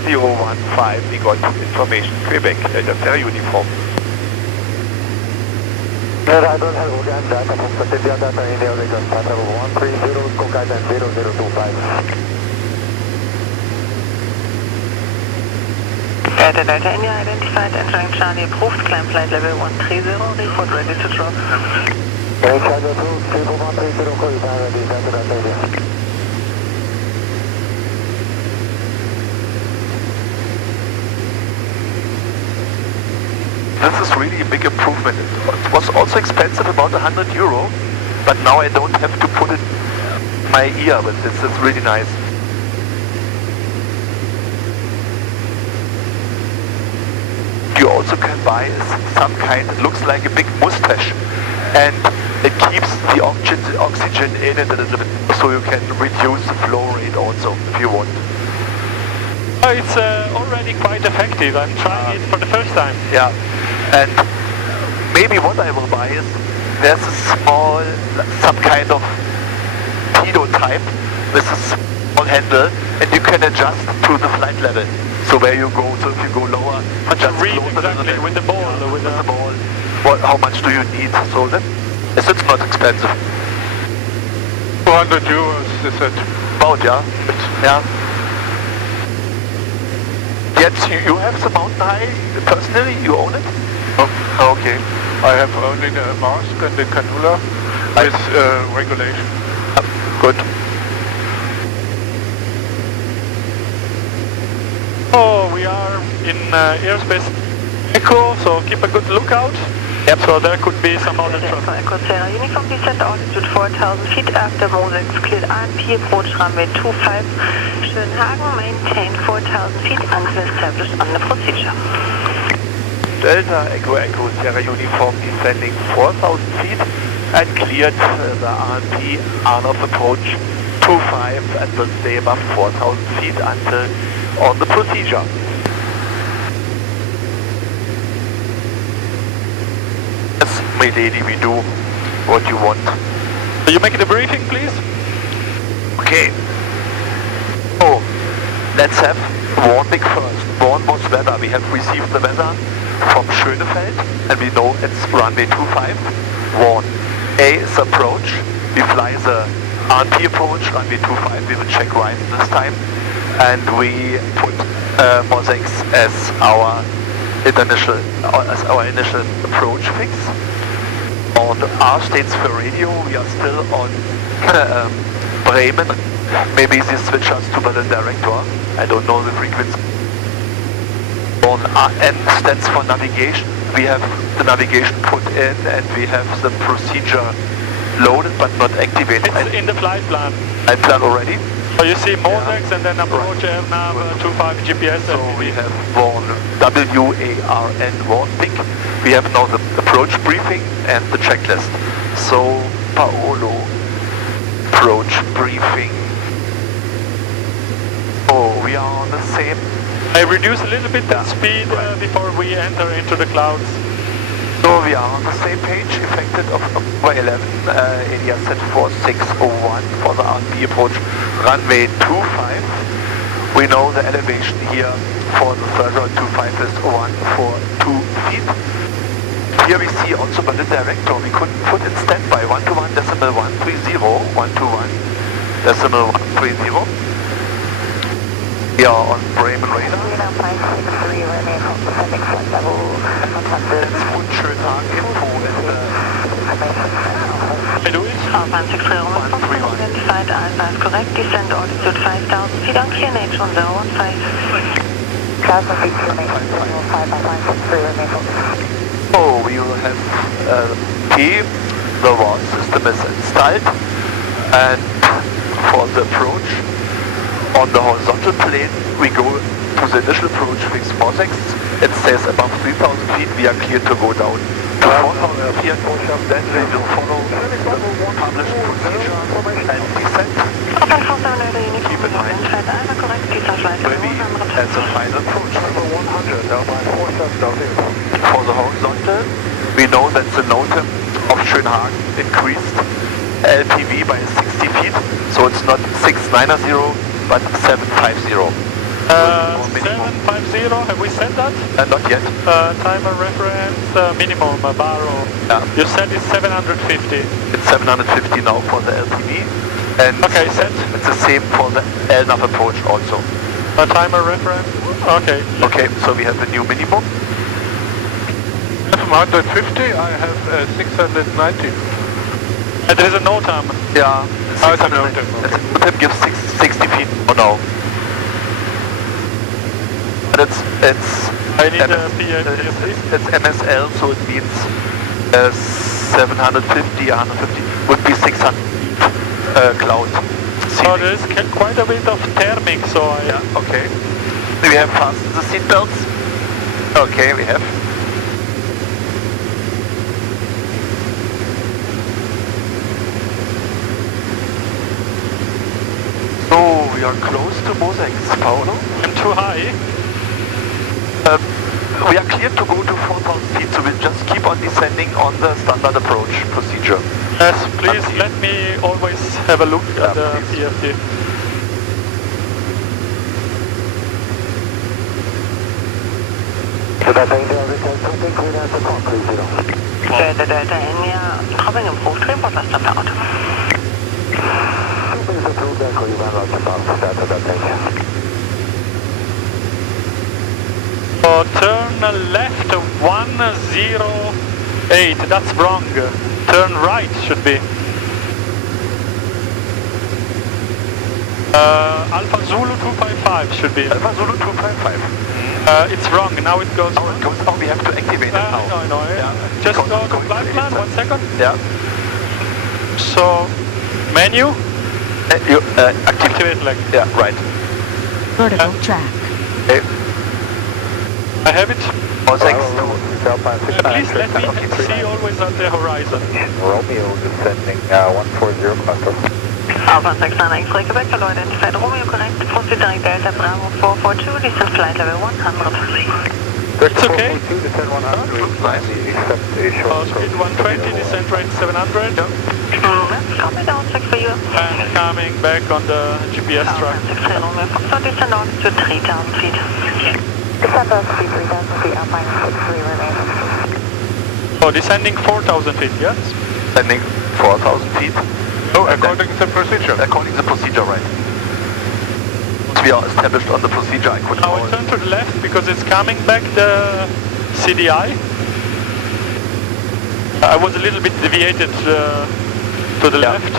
1015, we got information, Quebec, Delta uniform. I don't have again data from Satya data in the origin, data 130, Kokai and 0025. Delta Delta India identified, entering Charlie approved, climb flight level 130, report ready to drop. Charlie approved, cable 130, call you ready, Delta Delta India. This is really a big improvement. It was also expensive, about €100, but now I don't have to put it in my ear, but this is really nice. You also can buy some kind, it looks like a big mustache, and it keeps the oxygen in it a little bit, so you can reduce the flow rate also, if you want. It's already quite effective. I'm trying it for the first time. Yeah, and maybe what I will buy is, there's a small, some kind of pedo type with a small handle, and you can adjust to the flight level. So where you go, so if you go lower, just read float exactly with the ball. Yeah, with the ball. How much do you need? So that it's not expensive. €200 is it? About, yeah. Yeah. Yet you have the mountain high personally, you own it? Oh, okay. I have only the mask and the cannula with regulation. Good. Oh, we are in airspace Echo, so keep a good lookout. Yep. So there could be some other traffic. Echo Sierra Uniform descent altitude 4,000 feet after Mosix cleared RMP approach runway 25 Schönhagen, maintain 4,000 feet until established on the procedure. Delta Echo Echo Sierra Uniform descending 4,000 feet and cleared the RMP on-off approach 25 and will stay above 4,000 feet until on the procedure. Yes, my lady, we do what you want. Will you make it a briefing, please? Okay. So, let's have warning first. Warn was weather. We have received the weather from Schönefeld and we know it's runway 25. Warn. A is approach. We fly the RP approach, runway 25. We will check right this time. And we put Mosix as our initial approach fix. On R states for radio, we are still on Bremen. Maybe they switch us to Berlin Director. I don't know the frequency. On N stands for navigation. We have the navigation put in and we have the procedure loaded but not activated. It's in the flight plan. I plan already. So you see Mosix and then approach AirNav 25 GPS. So we have warn WARN warn ping. We have now the approach briefing and the checklist. So Paolo, approach briefing. Oh, we are on the same. I reduce a little bit the speed before we enter into the clouds. So we are on the same page, effected of 11, EDAZ 4601 for the RP approach, runway 25. We know the elevation here for the threshold 25 is 142 feet. Here we see also Berlin Director, we couldn't put in standby, 121.130, 121.130. We are on Bremen radar. Let's put Schönhagen info in the... I do it. 161 identified, IFR is correct, descend altitude 5,000 feet on QNH on 015. 1,000 feet QNH 015, Oh, we will have P, the warn system is installed, and for the approach, on the horizontal plane, we go to the initial approach fix Mosix. It says above 3,000 feet, we are cleared to go down to 4,000 feet. Then we will follow the published procedure and descent. Keep in mind, maybe as a final approach, number 100, for the horizontal, we know that the NOTAM of Schönhagen increased LPV by 60 feet, so it's not 690, but 750. 750, have we said that? Not yet. Timer reference, minimum, baro. Yeah. You said it's 750. It's 750 now for the LTV. And Okay, set. it's the same for the LNAV approach also. A timer reference? Okay. Okay, so we have the new minimum. From 150, I have 690. There is a no timer. Yeah. Oh, it's a no time. It gives 60 feet. Oh no. But it's I need a PFD. it's MSL, so it means 750, 150 would be 600 cloud. So there is quite a bit of thermic, so I... Yeah, okay. Do we have fastened the seat belts? Okay, we have. So we are close to Moseks, Paolo. I'm too high. We are clear to go to 4,000 feet, so we'll just keep on descending on the standard approach procedure. Yes, please let me always have a look at the PFD. Delta India, return to clear as a concrete 0. Delta India, dropping approved, report last about. Please approve that for you, one lots of bounce, Delta India. So turn left 108, that's wrong. Turn right should be. Alpha Zulu 255 should be. Alpha Zulu 255. It's wrong, now it goes. Oh, it goes. Oh, we have to activate it now. No. Yeah. Just Because go it's to going flight plan, 1 second. Yeah. So, menu, You activate leg. Yeah, right. Vertical track. Okay. I have it. Moseks to Please let me see always on the horizon. Romeo descending 140 cluster. Alpha 69 X-ray Quebec, hello, identified Romeo, correct. Proceed direct Delta Bravo 442, descend flight level 100. It's okay. Descend 100. nice. Speed 120, descent rate 700. Copy down, check for you. And coming back on the GPS track. Alpha 63 Romeo, so descend altitude 3,000 feet. Descend altitude 3,000 feet, Alpha 63 remains. So descending 4,000 feet, yes? Sending 4,000 feet. Oh, according to the procedure. According to the procedure, right. Once we are established on the procedure, I could Now I turn to the left because it's coming back the CDI. I was a little bit deviated to the left.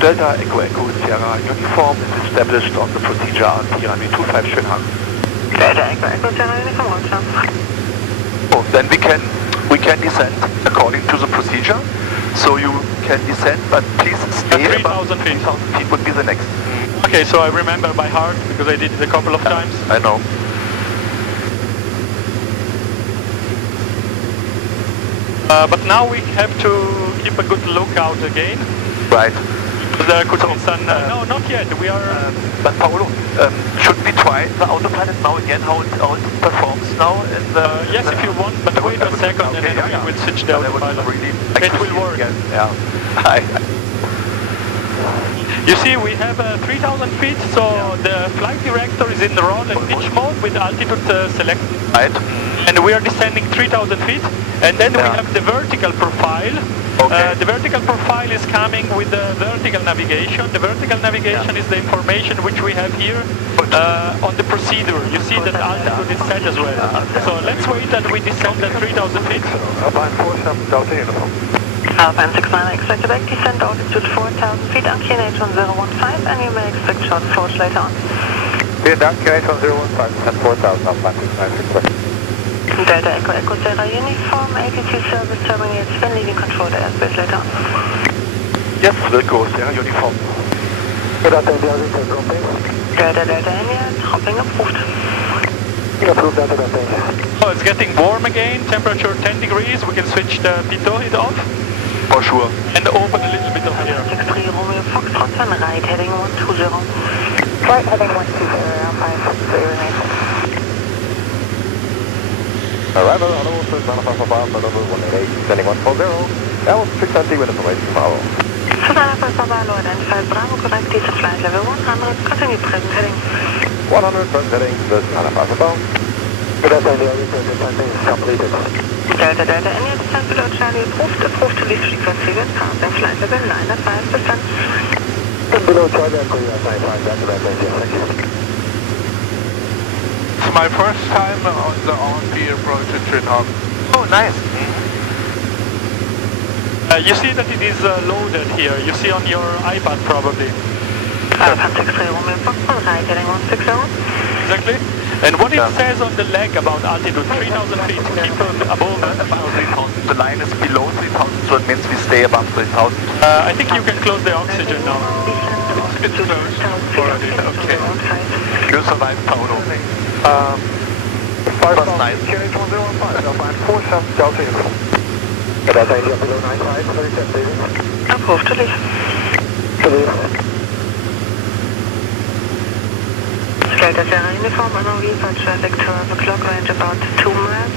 Delta Echo Echo Sierra uniform is established on the procedure RT runway 25 Schönhang. Delta Echo Echo Sierra uniform, Roger. Oh, then we can descend according to the procedure. So you can descend, but please stay above 3,000 feet. 3,000 feet would be the next. Okay, so I remember by heart because I did it a couple of times. I know. But now we have to keep a good lookout again. Right. There could be some... no, not yet. We are... But Paolo, should we try the autopilot now again, how it performs now? In the, yes, if you want, but wait a second and then we will switch the autopilot. It will work. Yeah. You see, we have 3,000 feet, so the flight director is in the roll and pitch mode with altitude selected. Right. And we are descending 3,000 feet, and then we have the vertical profile. Okay. The vertical profile is coming with the vertical navigation. The vertical navigation is the information which we have here on the procedure. You see that altitude is set as well. So let's wait that we descend at 3,000 feet. Alpine 47 Delta uniform. Alpine 69 X-ray Quebec, descend altitude 4,000 feet, QNH 1015, and you may expect short approach later on. Vielen Dank, QNH 1015, descend 4,000, Alpine 69 Quebec. Delta Echo Echo Sierra uniform, ATC service terminates when leaving control to airspace later on. Yes, will go, Sierra uniform. Delta India, return dropping. Delta India, dropping approved. Approved Delta India. Oh, it's getting warm again, temperature 10 degrees. We can switch the pitot off For sure. and open a little bit of air. 63 Romeo Foxtrot, turn right heading 120. Right heading 120, Alpine 63 remains. Arrival, hello, first manifest of Alpha, level 188, descending 140. That was 690 with information, follow. Savannah for Papa Lord and 5 Bravo, correct, this is flight level 100, continue present heading. 100 present heading, this is Alpha Alpha. EDAZ India return descending is completed. Delta Delta, any descent below Charlie approved to leave frequency with passing flight level 9 at 5%. And below Charlie, I'm going to 95, that's about it, thank you. It's my first time on the RP approach at Trinham. Oh, nice. You see that it is loaded here. You see on your iPad probably. Alpha 63 Romeo Foxtrot, right heading 160. Exactly. And what it says on the leg about altitude, 3,000 feet, keep above that. About 3,000. The line is below 3,000, so it means we stay above 3,000. I think you can close the oxygen now. It's closed already. Okay. You survived, Paolo. 5 was nice. QNH 1015, Alpha 47 Delta Uniform. EDAZ India below 95, 37 days. Approved to leave. To leave. Delta Sierra Uniform, NOV for traffic 12 o'clock, range about 2 miles.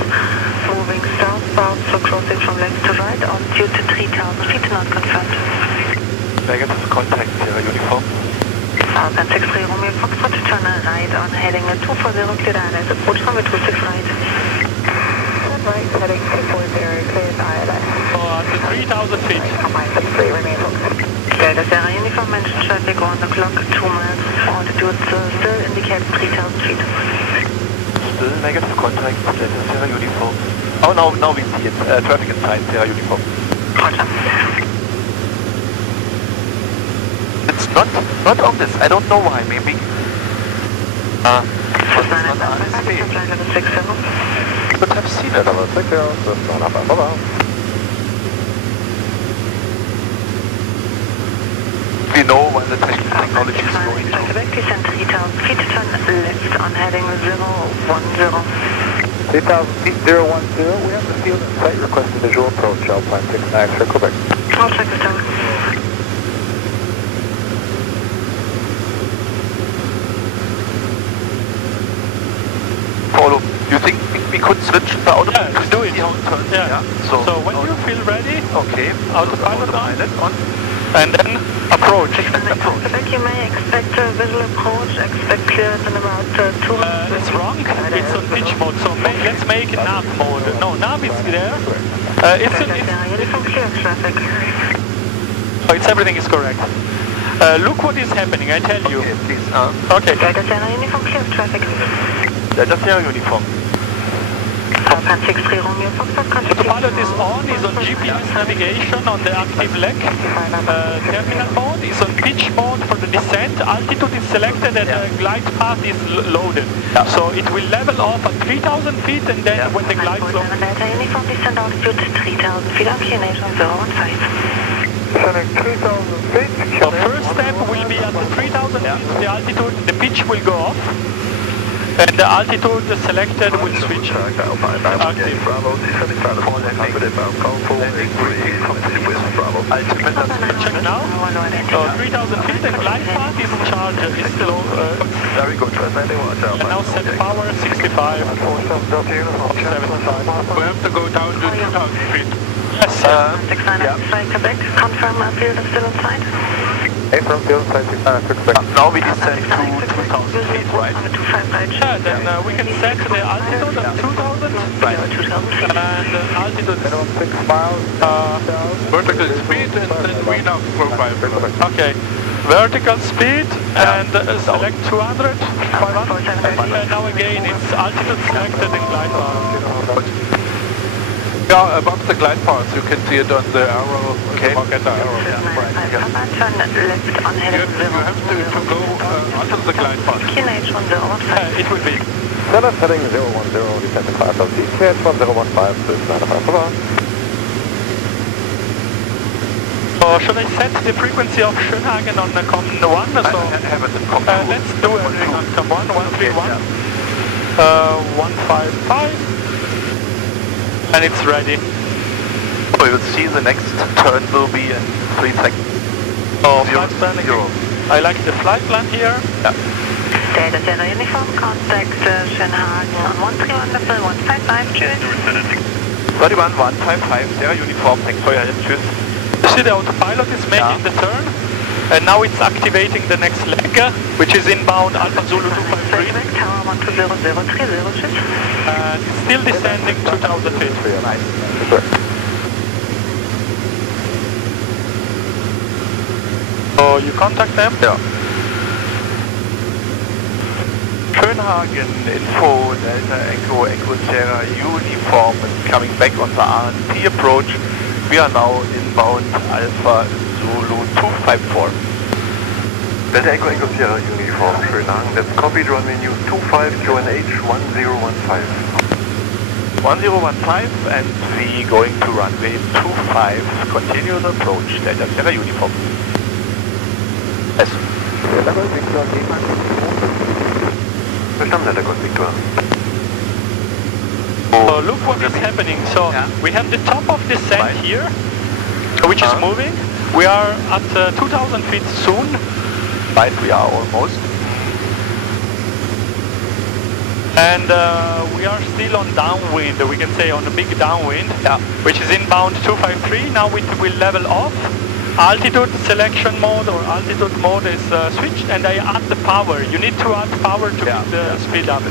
Moving southbound, so crossing from left to right, altitude to 3,000 feet, not confirmed. Negative contact, Sierra Uniform. Alpha 63 Romeo Foxtrot, turn right on heading 240, cleared ILS, approach runway 26 right. Turn right, heading 240, cleared ILS. Oh, to 3,000 feet. Alpha 63 Romeo Foxtrot. Delta Sierra Uniform, mentioned traffic 1 o'clock, 2 miles. Altitude still indicates 3,000 feet. Still negative contact, Delta Sierra Uniform. Oh, now we see it. Traffic inside Sierra Uniform. Roger. It's not obvious. I don't know why. Maybe. It's not RSV. Flight level 60. Could have seen it. Level 60, this is Alpha Alpha. We know when the technology is going to. Quebec, descend 3,000 feet, turn left on heading 010. 3,000 feet, 010. We have the field in sight, requesting visual approach, Alpine 69 for Quebec. I'll check this out. Follow. You think we could switch the autopilot? Yeah, do it. See how it turns? Yeah. So when you feel ready, Okay. autopilot on. and then approach. Quebec, you may expect a visual approach, expect clearance in about 2 minutes. It's wrong. It's on pitch mode. So let's make it nav mode. No, nav is there. Uniform clear traffic. Everything is correct. Look what is happening. I tell you. Okay, please. Okay. Delta Sierra Uniform clear traffic. Delta Sierra Uniform. Alpha 63 Romeo Foxtrot, The pilot is on GPS navigation on the active leg. Terminal mode is on pitch mode for the descent. Altitude is selected and the glide path is loaded. So it will level off at 3,000 feet and then when the glide slow. Delta Uniform descent altitude 3,000 feet on QNH 1015. Descending 3,000 feet. So first step will be at the 3,000 feet, the altitude, the pitch will go off. And the altitude selected will switch active. Bravo, descending for landing. Landing, briefing, complete with Bravo. Altimeter, Check now. So 3,000 feet and glide path is in charge, is low. very good. Transcending, And now set power 65. 75. We have to go down to 2,000 feet. Yes. 6995 Quebec, confirm field is still inside. From field in sight, 69 for Quebec. now we descend to 2,000 feet, right? 25 right. Yeah, then we can set the altitude at 2,000 Right. 2,000 feet. and altitude. Minimum 6 miles. Vertical speed and then we now profile. Okay. Vertical speed and select 200, 500. And now again it's altitude selected in glide path. Yeah, above the glide path, you can see it on the arrow, Okay. Magenta arrow. Turn left on You heading have to go onto the glide path. QNH 1015. It will be. Dallas heading 010, descending 5,000 feet. QNH 1015, this is Alpha. So should I set the frequency of Schönhagen on the COM 1? So have it in COM 2. let's do everything on COM 1, 131, 155, and it's ready. We will see the next turn will be in 3 seconds. Oh, 0, flight plan 0. I like the flight plan here. Delta Sierra Uniform, contact Schönhagen on 131 level 155, cheers. 31, 155, Sierra Uniform, thanks for your help, tschüss. You see the autopilot is making the turn, and now it's activating the next leg, which is inbound Alpha Zulu 253. Tower 12003, And it's still descending 2,000 feet. Nice. So you contact them? Yeah. Schönhagen, info, Delta Echo, Echo Sierra, uniform, and coming back on the RNP approach. We are now inbound Alpha Zulu 254. Delta Echo Echo Sierra uniform, Schönhagen. That's copied runway news 25 QNH 1015. 1015 and we going to runway 25, continue the approach, Delta Sierra uniform. Yes. Verstanden, Delta Golf Victor. So look what is happening. So we have the top of descent here, which is moving. We are at 2,000 feet soon. Right, we are almost. And we are still on downwind, we can say on a big downwind, which is inbound 253. Now it will level off. Altitude selection mode or altitude mode is switched, and I add the power. You need to add power to keep the speed up.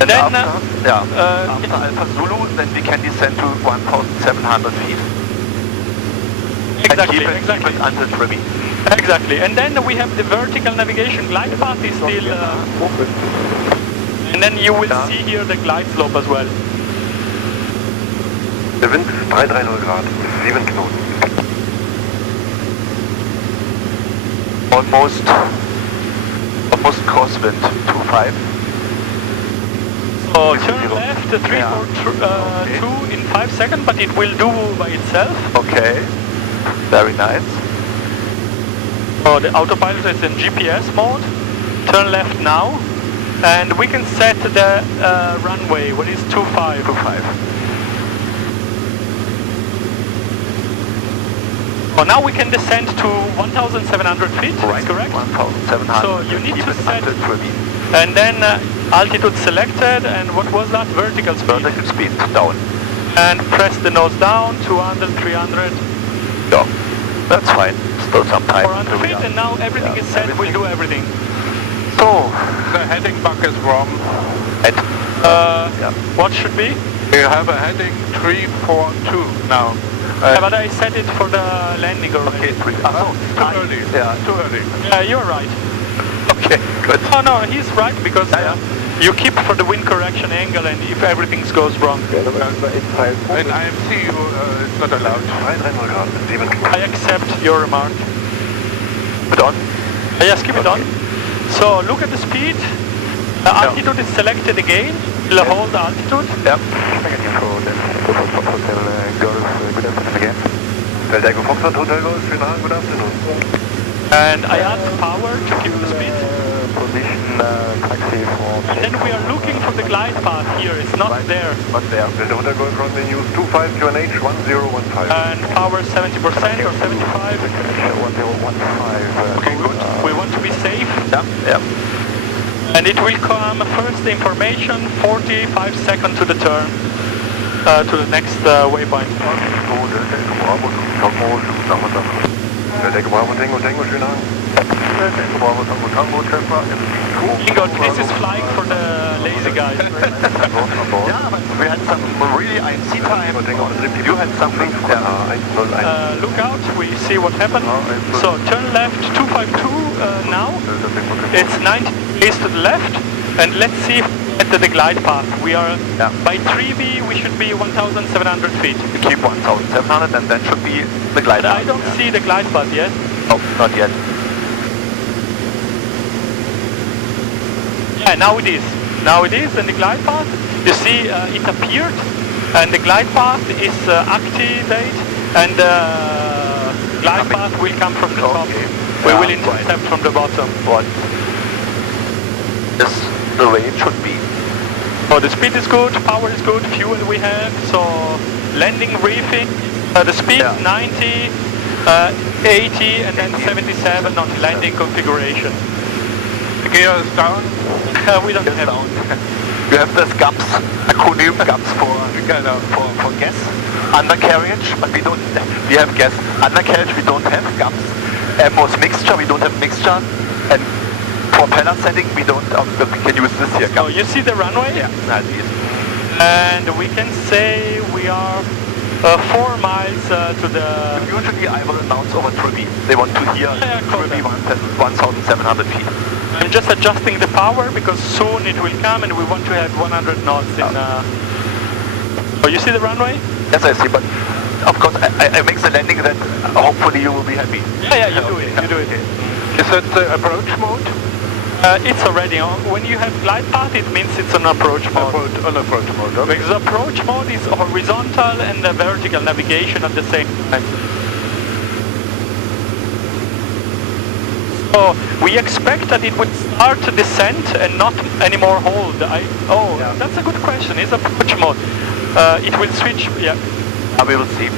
And then, after Alpha Zulu, then we can descend to 1,700 feet. Exactly, and keep it until Tribby. Exactly, and then we have the vertical navigation glide path is still, and then you will see here the glide slope as well. Der Wind ist 330 Grad, 7 Knoten. Almost crosswind, 25. So turn left, 342 in 5 seconds, but it will do by itself. Okay, very nice. So the autopilot is in GPS mode. Turn left now, and we can set the runway, what is 25. 25. So now we can descend to 1,700 feet, Right, correct? 1,700. So you need keep to it set, until Tribby. and then altitude selected, and what was that? Vertical speed. Vertical speed down. And press the nose down, 200, 300, Yeah, that's fine. Still some time. 400 feet, and now everything is set, we'll do everything. So, The heading bug is wrong. at What should be? We have a heading 342 now. But I set it for the landing already. okay, Too early. Yeah. Too early. You're right. Okay, good. Oh no, he's right, because you keep for the wind correction angle, and if everything goes wrong. In IMC it's not allowed. 330 Grad, 7 Knoten. I accept your remark. Put on. Yes, keep it on. So look at the speed. The altitude is selected again. We'll hold the altitude. Yep. Good afternoon again. Delta Echo Foxtrot, Hotel Golf, Schönhagen, good afternoon. And I add power to keep the speed. Position taxi for... Then we are looking for the glide path here. It's not there. But there. Delta Hotel Golf, runway news 25 QNH 1015. And power 70% or 75. 1015. Okay, good. We want to be safe. Yeah. And it will come first information 45 seconds to the turn. To the next waypoint. Delta Echo Bravo Tango Tango, Schönhagen. Delta Echo Bravo Tango Tango, Trevor. Ingo, this is flying for the lazy guys. Yeah, but we had some really IC time. You had something. Look out, we see what happened. So turn left 252 now. It's 90 degrees to the left. And let's see at the glide path. We are by 3B, we should be 1,700 feet. We keep 1,700 and then should be the glide path. I don't see the glide path yet. Oh, not yet. Yeah, now it is. Now it is, and the glide path, you see it appeared, and the glide path is activate, and the glide path will come from the top. We will intercept from the bottom. What is the range should be? So the speed is good, power is good, fuel we have, so landing reefing, the speed 90, 80 and then 77 on landing configuration. The gear is down. We don't have down. You have this GAPS, acronym GAPS for gas. Undercarriage, but we don't, we have gas. Undercarriage, we don't have GAPS. Was mixture, we don't have mixture. And propeller setting, we don't, we can use this here. Oh, you see the runway? Yeah, that's easy. And we can say we are 4 miles to the... Usually I will announce over Tribby. They want to hear Tribby 1,700 feet. I'm just adjusting the power because soon it will come and we want to have 100 knots in... Oh, you see the runway? Yes, I see, but of course I make the landing that hopefully you will be happy. Yeah, you do it, you do it. Is that the approach mode? It's already on. When you have glide path, it means it's on approach mode. On approach mode, okay. Because approach mode is horizontal and vertical navigation at the same time. So we expect that it would start to descend and not anymore hold. That's a good question. It's approach mode. It will switch, yeah. We will see.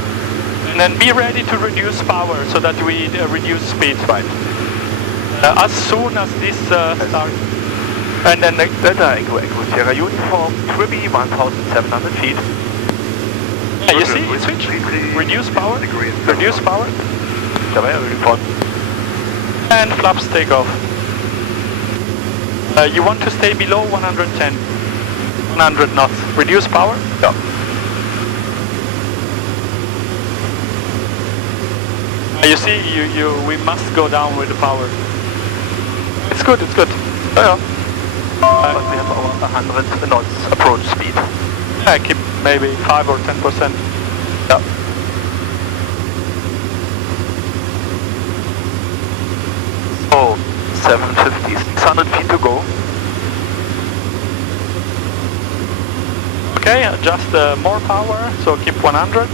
And then be ready to reduce power so that we reduce speed. Right. As soon as this starts. And then Delta Echo Sierra uniform, Tribby 1,700 feet. Yeah, you see, it switch. Reduce power. Reduce power. And flaps take off. You want to stay below 110. 100 knots. Reduce power? Yeah. You see, we must go down with the power. It's good, it's good. Yeah. But we have our 100 knots approach speed. Yeah, keep maybe 5 or 10%. Yeah. So, 750, 600 feet to go. Okay, adjust more power, so keep 100.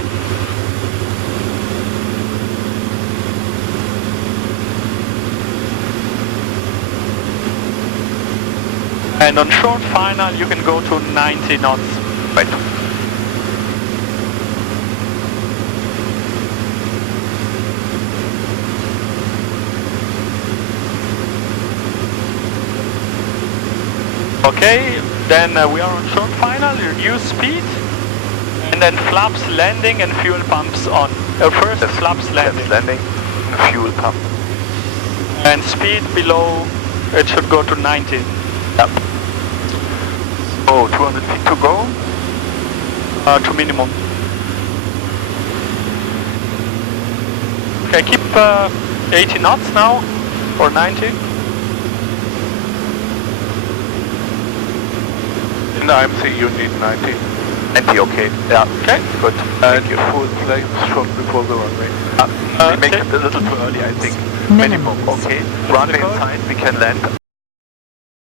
And on short final, you can go to 90 knots. Right. Okay, then we are on short final, reduce speed, and then flaps landing and fuel pumps on. First flaps landing. Landing, fuel pump. And speed below, it should go to 90. Yep. Oh, 200 feet to go. To minimum. Okay, keep 80 knots now, or 90. In the IMC you need 90. 90, okay. Yeah. Okay. Good. And full flames short before the runway. We make it a little too early, I think. Minimum. Okay. Runway inside, we can land.